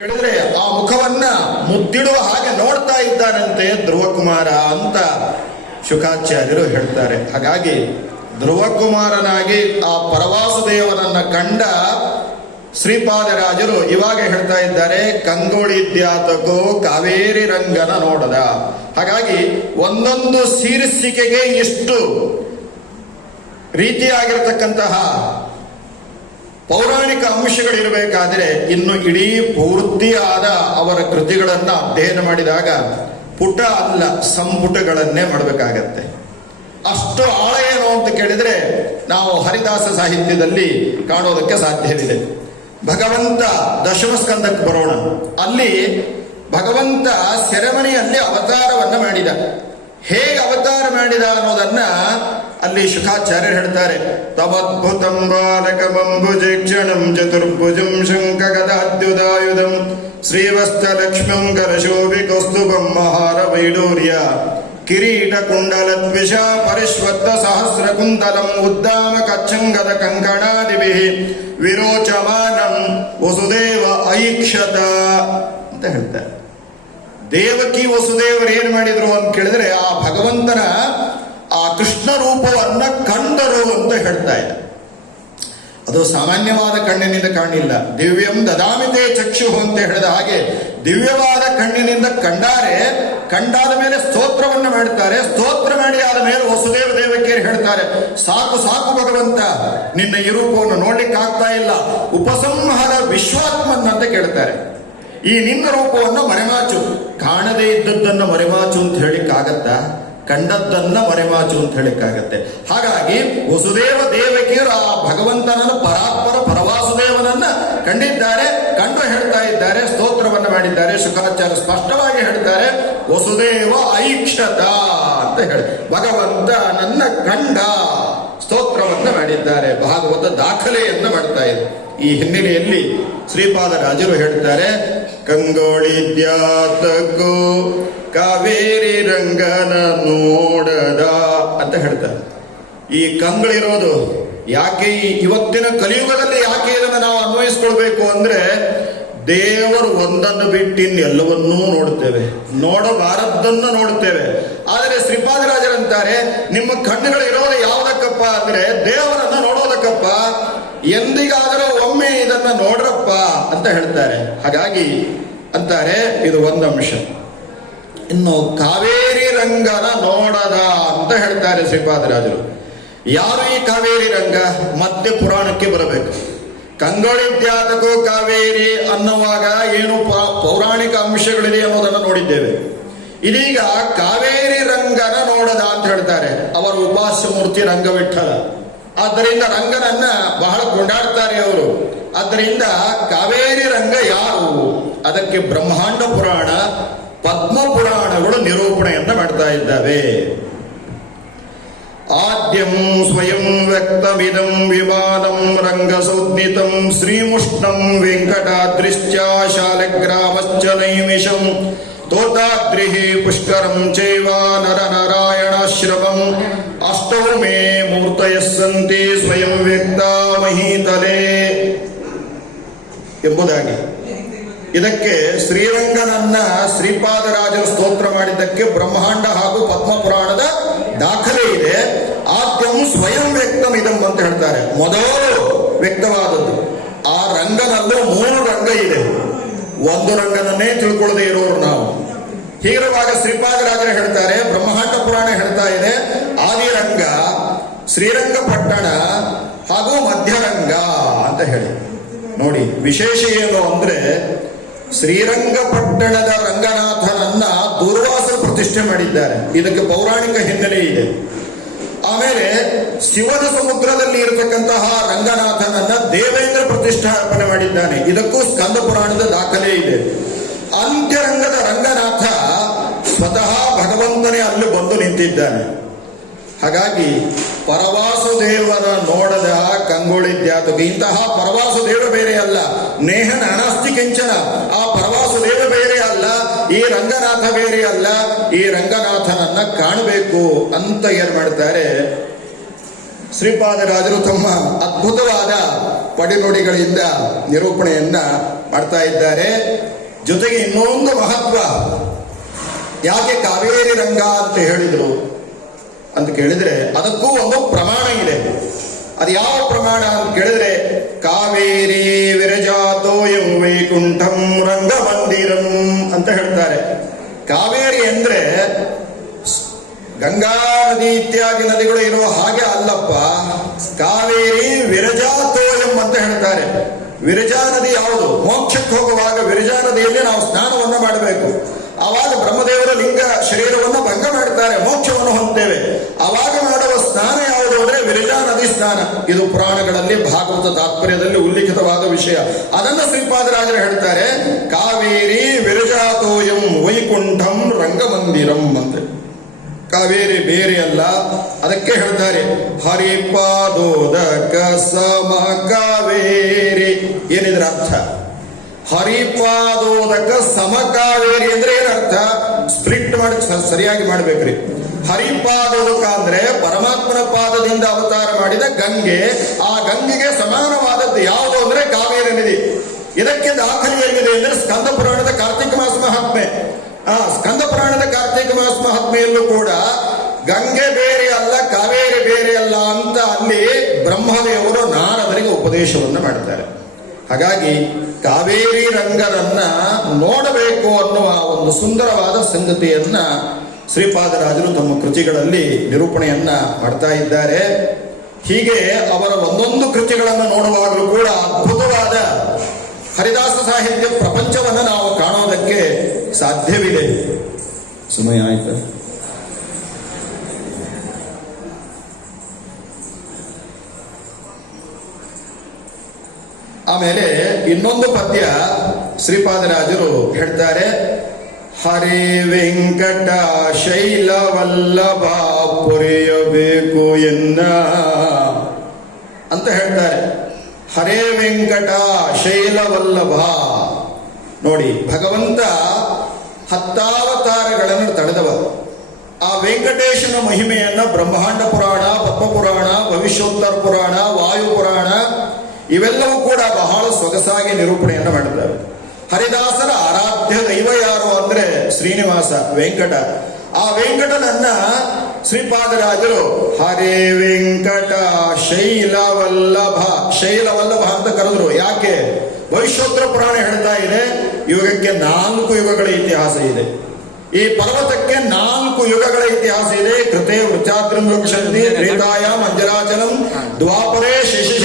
ಹೇಳಿದ್ರೆ ಆ ಮುಖವನ್ನ ಮುದ್ದಿಡುವ ಹಾಗೆ ನೋಡ್ತಾ ಇದ್ದಾನಂತೆ ಧ್ರುವಕುಮಾರ ಅಂತ ಶುಕಾಚಾರ್ಯರು ಹೇಳ್ತಾರೆ. ಹಾಗಾಗಿ ಧ್ರುವಕುಮಾರನಾಗಿ ಆ ಪರವಾಸುದೇವನನ್ನ ಕಂಡ ಶ್ರೀಪಾದರಾಜರು ಇವಾಗ ಹೇಳ್ತಾ ಇದ್ದಾರೆ, ಕಂಗೊಳಿದ್ಯಾತಕೋ ಕಾವೇರಿ ರಂಗನ ನೋಡದ. ಹಾಗಾಗಿ ಒಂದೊಂದು ಶೀರ್ಷಿಕೆಗೆ ಇಷ್ಟು ರೀತಿಯಾಗಿರತಕ್ಕಂತಹ ಪೌರಾಣಿಕ ಅಂಶಗಳಿರಬೇಕಾದ್ರೆ ಇನ್ನು ಇಡೀ ಪೂರ್ತಿಯಾದ ಅವರ ಕೃತಿಗಳನ್ನು ಅಧ್ಯಯನ ಮಾಡಿದಾಗ ಪುಟ ಅಲ್ಲ ಸಂಪುಟಗಳನ್ನೇ ಮಾಡಬೇಕಾಗತ್ತೆ. ಅಷ್ಟು ಆಳ ಏನು ಅಂತ ಕೇಳಿದ್ರೆ ನಾವು ಹರಿದಾಸ ಸಾಹಿತ್ಯದಲ್ಲಿ ಕಾಣೋದಕ್ಕೆ ಸಾಧ್ಯವಿದೆ. ಭಗವಂತ ದಶಮ ಸ್ಕಂದಕ್ಕೆ ಬರೋಣ. ಅಲ್ಲಿ ಭಗವಂತ ಸೆರೆಮನೆಯಲ್ಲಿ ಅವತಾರವನ್ನ ಮಾಡಿದ. ಹೇಗೆ ಅವತಾರ ಮಾಡಿದ ಅನ್ನೋದನ್ನ ಅಲ್ಲಿ ಶುಕಾಚಾರ್ಯರು ಹೇಳ್ತಾರೆ. ತಮದ್ಭುತಂ ಬಾಲಕಮಂಬುಜೇಕ್ಷಣಂ ಚತುರ್ಭುಜಂ ಶಂಖಗದಾದ್ಯುದಾಯುಧಂ ಶ್ರೀವತ್ಸಲಕ್ಷ್ಮಂ ಕರಶೋಭಿ ಕೌಸ್ತುಭಂ ಮಹಾರ ವೈಡೂರ್ಯ ಕಿರೀಟ ಕುಂಡಲದ್ವಿಷ ಪರಿಶ್ವತ್ತ ಸಹಸ್ರ ಕುಂತಲಂ ಉದ್ದಾಮ ಕಚ್ಚಂಗದ ಕಂಕಣಾದಿಭಿಃ ವಿರೋಚಮಾನಂ ವಸುದೇವ ಐಕ್ಷತ ಅಂತ ಹೇಳ್ತಾರೆ. ದೇವಕಿ ವಸುದೇವರು ಏನ್ ಮಾಡಿದ್ರು ಅಂತ ಕೇಳಿದ್ರೆ ಆ ಭಗವಂತನ ಆ ಕೃಷ್ಣ ರೂಪವನ್ನ ಕಂಡರು ಅಂತ ಹೇಳ್ತಾ ಇದೆ. ಅದು ಸಾಮಾನ್ಯವಾದ ಕಣ್ಣಿನಿಂದ ಕಾಣಿಲ್ಲ. ದಿವ್ಯಂ ದದಾಮಿತೆ ಚಕ್ಷು ಅಂತ ಹೇಳಿದ ಹಾಗೆ ದಿವ್ಯವಾದ ಕಣ್ಣಿನಿಂದ ಕಂಡಾರೆ. ಕಂಡಾದ ಮೇಲೆ ಸ್ತೋತ್ರವನ್ನು ಮಾಡ್ತಾರೆ. ಸ್ತೋತ್ರ ಮಾಡಿ ಆದ ಮೇಲೆ ವಸುದೇವ ದೇವಕಿಯರು ಹೇಳ್ತಾರೆ, ಸಾಕು ಸಾಕು ಭಗವಂತ, ನಿನ್ನ ಈ ರೂಪವನ್ನು ನೋಡ್ಲಿಕ್ಕೆ ಆಗ್ತಾ ಇಲ್ಲ, ಉಪಸಂಹಾರ ವಿಶ್ವಾತ್ಮನ್ ಅಂತ ಕೇಳ್ತಾರೆ. ಈ ನಿನ್ನ ರೂಪವನ್ನು ಮರೆಮಾಚು. ಕಾಣದೇ ಇದ್ದದ್ದನ್ನು ಮರೆಮಾಚು ಅಂತ ಹೇಳಿಕ್ಕಾಗತ್ತಾ? ಕಂಡದ್ದನ್ನ ಮರೆಮಾಚು ಅಂತ ಹೇಳಿಕ್ಕಾಗತ್ತೆ. ಹಾಗಾಗಿ ವಸುದೇವ ದೇವಕಿಯರು ಆ ಭಗವಂತನನ್ನು ಪರಾತ್ಪರ ಪರವಾಸುದೇವನನ್ನ ಕಂಡಿದ್ದಾರೆ. ಕಂಡು ಹೇಳ್ತಾ ಇದ್ದಾರೆ, ಸ್ತೋತ್ರವನ್ನು ಮಾಡಿದ್ದಾರೆ. ಶುಕಾಚಾರ್ಯ ಸ್ಪಷ್ಟವಾಗಿ ಹೇಳ್ತಾರೆ, ವಸುದೇವ ಐಕ್ಷತ ಅಂತ ಹೇಳಿ ಭಗವಂತ ನನ್ನ ಕಂಡ ಸ್ತೋತ್ರವನ್ನ ಮಾಡಿದ್ದಾರೆ. ಭಾಗವತ ದಾಖಲೆಯನ್ನ ಮಾಡ್ತಾ ಇದೆ. ಈ ಹಿನ್ನೆಲೆಯಲ್ಲಿ ಶ್ರೀಪಾದರಾಜರು ಹೇಳ್ತಾರೆ, ಕಂಗೊಳಿದ್ಯಾತಕೋ ಕಾವೇರಿ ರಂಗನ ನೋಡದ ಅಂತ ಹೇಳ್ತಾರೆ. ಈ ಕಂಗಳಿರೋದು ಯಾಕೆ ಇವತ್ತಿನ ಕಲಿಯುಗದಲ್ಲಿ ಯಾಕೆ ಇದನ್ನು ನಾವು ಅನ್ವಯಿಸ್ಕೊಳ್ಬೇಕು ಅಂದ್ರೆ, ದೇವರು ಒಂದನ್ನು ಬಿಟ್ಟು ಇನ್ನೆಲ್ಲವನ್ನೂ ನೋಡುತ್ತೇವೆ, ನೋಡಬಾರದ್ದನ್ನು ನೋಡುತ್ತೇವೆ. ಆದರೆ ಶ್ರೀಪಾದರಾಜರಂತಾರೆ, ನಿಮ್ಮ ಕಣ್ಣುಗಳಿರೋದು ಯಾವುದಕ್ಕಪ್ಪ ಅಂದ್ರೆ ದೇವರನ್ನ ನೋಡೋದಕ್ಕಪ್ಪ, ಎಂದಿಗಾದರೂ ಒಮ್ಮೆ ಇದನ್ನ ನೋಡ್ರಪ್ಪ ಅಂತ ಹೇಳ್ತಾರೆ. ಹಾಗಾಗಿ ಅಂತಾರೆ ಇದು ಒಂದು ಅಂಶ. ಇನ್ನು ಕಾವೇರಿ ರಂಗನ ನೋಡದ ಅಂತ ಹೇಳ್ತಾರೆ ಶ್ರೀಪಾದರಾಜರು. ಯಾರು ಈ ಕಾವೇರಿ ರಂಗ? ಮತ್ತೆ ಪುರಾಣಕ್ಕೆ ಬರಬೇಕು. ಕಂಗೊಳಿದ್ಯಾತಕೋ ಕಾವೇರಿ ಅನ್ನುವಾಗ ಏನು ಪೌರಾಣಿಕ ಅಂಶಗಳಿದೆ ಅನ್ನೋದನ್ನು ನೋಡಿದ್ದೇವೆ. ಇದೀಗ ಕಾವೇರಿ ರಂಗನ ನೋಡದ ಅಂತ ಹೇಳ್ತಾರೆ. ಅವರ ಉಪಾಸ್ಯ ಮೂರ್ತಿ ರಂಗವಿಠಲ. ಆದ್ದರಿಂದ ರಂಗನನ್ನ ಬಹಳ ಕೊಂಡಾಡ್ತಾರೆ ಅವರು. ಆದ್ದರಿಂದ ಕಾವೇರಿ ರಂಗ ಯಾರು? ಅದಕ್ಕೆ ಬ್ರಹ್ಮಾಂಡ ಪುರಾಣ, ಪದ್ಮ ಪುರಾಣಗಳು ನಿರೂಪಣೆಯನ್ನ ಮಾಡ್ತಾ ಇದ್ದಾವೆ. ಆದ್ಯಂ ಸ್ವಯಂ ವ್ಯಕ್ತಮಿದಂ ವಿಮಾನಂ ರಂಗಸೌಜ್ಞಿತಂ ಶ್ರೀಮುಷ್ಣಂ ವೆಂಕಟಾದ್ರಿಶ್ಚ ಶಾಲಗ್ರಾಮಶ್ಚ ನೈಮಿಷಂ ತೋತಾದ್ರಿಃ ಪುಷ್ಕರಂ ಚೈವ ನರನಾರಾಯಣಾಶ್ರಮಂ ಅಷ್ಟೌ ಮೇ ಮೂರ್ತಯಃ ಸಂತಿ ಸ್ವಯಂ ವ್ಯಕ್ತ ಮಹೀತಲೆ ಎಂಬುದಾಗಿ. ಇದಕ್ಕೆ ಶ್ರೀರಂಗನನ್ನ ಶ್ರೀಪಾದರಾಜರು ಸ್ತೋತ್ರ ಮಾಡಿದ್ದಕ್ಕೆ ಬ್ರಹ್ಮಾಂಡ ಹಾಗೂ ಪದ್ಮ ಪುರಾಣದ ದಾಖಲೆ ಇದೆ. ಆದ್ಯಂ ಸ್ವಯಂ ವ್ಯಕ್ತಂ ಇದಂ ಅಂತ ಹೇಳ್ತಾರೆ. ಮೊದಲು ವ್ಯಕ್ತವಾದದ್ದು. ಆ ರಂಗನಲ್ಲೂ 3 ರಂಗ ಇದೆ. ಒಂದು ರಂಗನನ್ನೇ ತಿಳ್ಕೊಳ್ಳದೆ ಇರೋರು ನಾವು. ಹೀಗಿರುವಾಗ ಶ್ರೀಪಾದರಾಜರು ಹೇಳ್ತಾರೆ, ಬ್ರಹ್ಮಾಂಡ ಪುರಾಣ ಹೇಳ್ತಾ ಇದೆ ಆದಿರಂಗ, ಶ್ರೀರಂಗಪಟ್ಟಣ ಹಾಗೂ ಮಧ್ಯರಂಗ ಅಂತ ಹೇಳಿ. ನೋಡಿ, ವಿಶೇಷ ಏನು ಅಂದ್ರೆ ಶ್ರೀರಂಗಪಟ್ಟಣದ ರಂಗನಾಥನನ್ನ ದೂರ್ವಾಸರು ಪ್ರತಿಷ್ಠೆ ಮಾಡಿದ್ದಾರೆ. ಇದಕ್ಕೆ ಪೌರಾಣಿಕ ಹಿನ್ನೆಲೆ ಇದೆ. ಆಮೇಲೆ ಶಿವನ ಸಮುದ್ರದಲ್ಲಿ ಇರತಕ್ಕಂತಹ ರಂಗನಾಥನನ್ನ ದೇವೇಂದ್ರ ಪ್ರತಿಷ್ಠಾಪನೆ ಮಾಡಿದ್ದಾನೆ. ಇದಕ್ಕೂ ಸ್ಕಂದ ಪುರಾಣದ ದಾಖಲೆ ಇದೆ. ಅಂತ್ಯರಂಗದ ರಂಗನಾಥ ಸ್ವತಃ ಭಗವಂತನೇ ಅಲ್ಲಿ ಬಂದು ನಿಂತಿದ್ದಾನೆ. ಹಾಗಾಗಿ ಪರವಾಸುದೇವನ ನೋಡದ ಕಂಗೊಳಿದ್ಯಾತಕ. ಇಂತಹ ಪರವಾಸುದೇವ ಬೇರೆ ಅಲ್ಲ, ನೇಹ ನಾನಾಸ್ತಿ ಕೆಂಚನ. ಆ ಪರವಾಸುದೇವ ಬೇರೆ ಅಲ್ಲ, ಈ ರಂಗನಾಥ ಬೇರೆ ಅಲ್ಲ. ಈ ರಂಗನಾಥನನ್ನ ಕಾಣಬೇಕು ಅಂತ ಏನ್ ಮಾಡ್ತಾರೆ, ಶ್ರೀಪಾದರಾಜರು ತಮ್ಮ ಅದ್ಭುತವಾದ ಪಡಿನುಡಿಗಳಿಂದ ನಿರೂಪಣೆಯನ್ನ ಮಾಡ್ತಾ ಇದ್ದಾರೆ. ಜೊತೆಗೆ ಇನ್ನೊಂದು ಮಹತ್ವ, ಯಾಕೆ ಕಾವೇರಿ ರಂಗ ಅಂತ ಹೇಳಿದ್ರು ಅಂತ ಕೇಳಿದ್ರೆ ಅದಕ್ಕೂ ಒಂದು ಪ್ರಮಾಣ ಇದೆ. ಅದು ಯಾವ ಪ್ರಮಾಣ ಅಂತ ಕೇಳಿದ್ರೆ, ಕಾವೇರಿ ವಿರಜಾತೋಯಂ ವೈಕುಂಠಂ ರಂಗಮಂದಿರಂ ಅಂತ ಹೇಳ್ತಾರೆ. ಕಾವೇರಿ ಅಂದ್ರೆ ಗಂಗಾ ನದಿ ಇತ್ಯಾದಿ ನದಿಗಳು ಇರುವ ಹಾಗೆ ಅಲ್ಲಪ್ಪ. ಕಾವೇರಿ ವಿರಜಾತೋಯಂ ಅಂತ ಹೇಳ್ತಾರೆ. ವಿರಜಾ ನದಿ ಯಾವುದು? ಮೋಕ್ಷಕ್ಕೆ ಹೋಗುವಾಗ ವಿರಜಾ ನದಿಯಲ್ಲಿ ನಾವು ಸ್ನಾನವನ್ನ ಮಾಡಬೇಕು. ಆವಾಗ ಬ್ರಹ್ಮದೇವರ ಲಿಂಗ ಶರೀರವನ್ನು ಭಂಗ ಮಾಡ್ತಾರೆ, ಮೋಕ್ಷವನ್ನು ಹೊಂದ್ತೇವೆ. ಆವಾಗ ಮಾಡುವ ಸ್ನಾನ ಯಾವುದು ಅಂದ್ರೆ ವಿರಜಾ ನದಿ ಸ್ನಾನ. ಇದು ಪುರಾಣಗಳಲ್ಲಿ ಭಾಗವತ ತಾತ್ಪರ್ಯದಲ್ಲಿ ಉಲ್ಲೇಖಿತವಾದ ವಿಷಯ. ಅದನ್ನು ಶ್ರೀಪಾದರಾಜರು ಹೇಳ್ತಾರೆ, ಕಾವೇರಿ ವಿರಜಾತೋಯಂ ವೈಕುಂಠಂ ರಂಗಮಂದಿರಂ ಅಂತ. ಕಾವೇರಿ ಬೇರೆ ಅಲ್ಲ, ಅದಕ್ಕೆ ಹೇಳ್ತಾರೆ ಹರಿಪಾದೋದಕ ಸಮ ಕಾವೇರಿ. ಏನಿದ್ರ ಅರ್ಥ? ಹರಿಪಾದೋದಕ ಸಮ ಕಾವೇರಿ ಅಂದ್ರೆ ಏನರ್ಥ? ಸ್ಪ್ಲಿಟ್ ಮಾಡಿ ಸರಿಯಾಗಿ ಮಾಡ್ಬೇಕ್ರಿ. ಹರಿಪಾದೋದಕ ಅಂದ್ರೆ ಪರಮಾತ್ಮನ ಪಾದದಿಂದ ಅವತಾರ ಮಾಡಿದ ಗಂಗೆ. ಆ ಗಂಗೆಗೆ ಸಮಾನವಾದದ್ದು ಯಾವುದು ಅಂದ್ರೆ ಕಾವೇರಿ ನದಿ. ಇದಕ್ಕೆ ದಾಖಲೆ ಏನಿದೆ ಅಂದ್ರೆ ಸ್ಕಂದ ಪುರಾಣದ ಕಾರ್ತಿಕ ಮಾಸ ಮಹಾತ್ಮೆ. ಸ್ಕಂದ ಪುರಾಣದ ಕಾರ್ತಿಕ ಮಾಸ ಮಹಾತ್ಮೆಯಲ್ಲೂ ಕೂಡ ಗಂಗೆ ಬೇರೆ ಅಲ್ಲ, ಕಾವೇರಿ ಬೇರೆ ಅಲ್ಲ ಅಂತ ಅಲ್ಲಿ ಬ್ರಹ್ಮದೇವರು ನಾರದರಿಗೆ ಉಪದೇಶವನ್ನು ಮಾಡ್ತಾರೆ. ಹಾಗಾಗಿ ಕಾವೇರಿ ರಂಗರನ್ನ ನೋಡಬೇಕು ಅನ್ನುವ ಒಂದು ಸುಂದರವಾದ ಸಂಗತಿಯನ್ನ ಶ್ರೀಪಾದರಾಜರು ತಮ್ಮ ಕೃತಿಗಳಲ್ಲಿ ನಿರೂಪಣೆಯನ್ನ ಮಾಡ್ತಾ ಇದ್ದಾರೆ. ಹೀಗೆ ಅವರ ಒಂದೊಂದು ಕೃತಿಗಳನ್ನು ನೋಡುವಾಗಲೂ ಕೂಡ ಅದ್ಭುತವಾದ ಹರಿದಾಸ ಸಾಹಿತ್ಯ ಪ್ರಪಂಚವನ್ನು ನಾವು ಕಾಣೋದಕ್ಕೆ ಸಾಧ್ಯವಿದೆ. ಸಮಯ ಆಯ್ತು. ಆಮೇಲೆ ಇನ್ನೊಂದು ಪದ್ಯ ಶ್ರೀಪಾದರಾಜರು ಹೇಳ್ತಾರೆ, ಹರೇ ವೆಂಕಟ ಶೈಲವಲ್ಲಭ ಪೊರೆಯಬೇಕು ಎನ್ನ ಅಂತ ಹೇಳ್ತಾರೆ. ಹರೇ ವೆಂಕಟ ಶೈಲವಲ್ಲಭ. ನೋಡಿ, ಭಗವಂತ 10 ಅವತಾರಗಳನ್ನು ತಳೆದವ. ಆ ವೆಂಕಟೇಶನ ಮಹಿಮೆಯನ್ನ ಬ್ರಹ್ಮಾಂಡ ಪುರಾಣ, ಪದ್ಮಪುರಾಣ, ಭವಿಷ್ಯೋತ್ತರ ಪುರಾಣ, ವಾಯು ಪುರಾಣ ಇವೆಲ್ಲವೂ ಕೂಡ ಬಹಳ ಸೊಗಸಾಗಿ ನಿರೂಪಣೆಯನ್ನು ಮಾಡಿದ್ದಾರೆ. ಹರಿದಾಸರ ಆರಾಧ್ಯ ದೈವ ಯಾರು ಅಂದ್ರೆ ಶ್ರೀನಿವಾಸ, ವೆಂಕಟ. ಆ ವೆಂಕಟನನ್ನ ಶ್ರೀಪಾದರಾಜರು ಹರೇ ವೆಂಕಟ ಶೈಲವಲ್ಲಭ, ಶೈಲವಲ್ಲಭ ಅಂತ ಕರೆದ್ರು. ಯಾಕೆ? ಭವಿಷ್ಯೋತ್ತರ ಪುರಾಣ ಹೇಳ್ತಾ ಇದೆ, ಯುಗಕ್ಕೆ 4 ಯುಗಗಳ ಇತಿಹಾಸ ಇದೆ. ಈ ಪರ್ವತಕ್ಕೆ 4 ಯುಗಗಳ ಇತಿಹಾಸ ಇದೆ. ಕೃತೆ ವೃಚಾದ್ರಂ ವೃಕ್ಷಂತಿ ತ್ರೇತಾಯಾಮ್ ಅಂಜರಾಚಲಂ ದ್ವಾಪರೇ ಶಿಶಿ